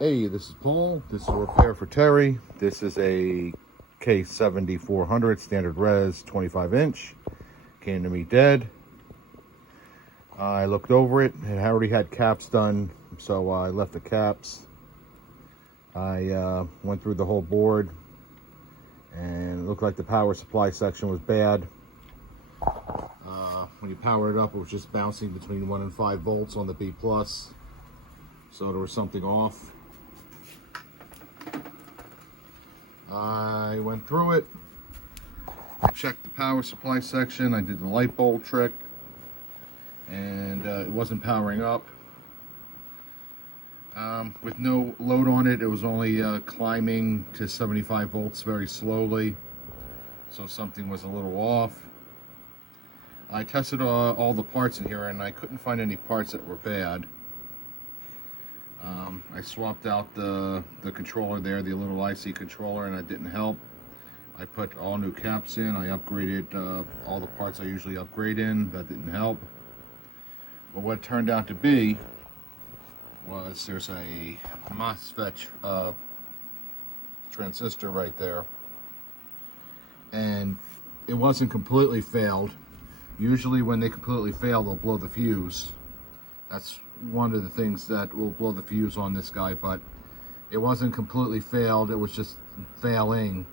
Hey, this is Paul. This is a repair for Terry. This is a K7400 standard res 25 inch. Came to me dead. I looked over it. It already had caps done, so I left the caps. I went through the whole board, and it looked like the power supply section was bad. When you powered it up, it was just bouncing between 1 and 5 volts on the B+, so there was something off. I went through it, I checked the power supply section, I did the light bulb trick, and it wasn't powering up. With no load on it, it was only climbing to 75 volts very slowly, so something was a little off. I tested all the parts in here, and I couldn't find any parts that were bad. I swapped out the controller there, the little IC controller, and that didn't help. I put all new caps in. I upgraded all the parts I usually upgrade in. That didn't help. But what it turned out to be was there's a MOSFET transistor right there, and it wasn't completely failed. Usually when they completely fail, they'll blow the fuse. That's one of the things that will blow the fuse on this guy, but it wasn't completely failed, it was just failing.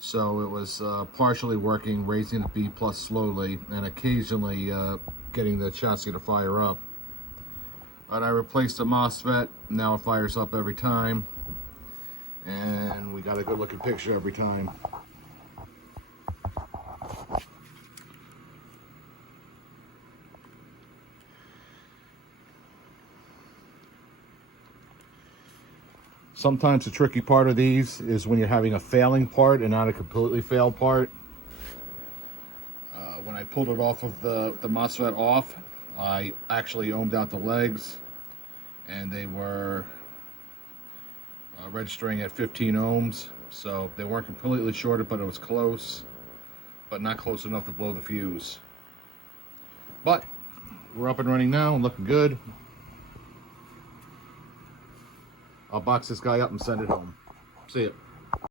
So it was partially working, raising the B+ slowly, and occasionally getting the chassis to fire up. But I replaced the MOSFET, now it fires up every time, and we got a good looking picture every time. Sometimes the tricky part of these is when you're having a failing part and not a completely failed part. When I pulled it off of the MOSFET off, I actually ohmed out the legs, and they were registering at 15 ohms. So they weren't completely shorted, but it was close, but not close enough to blow the fuse. But we're up and running now and looking good. I'll box this guy up and send it home. See ya.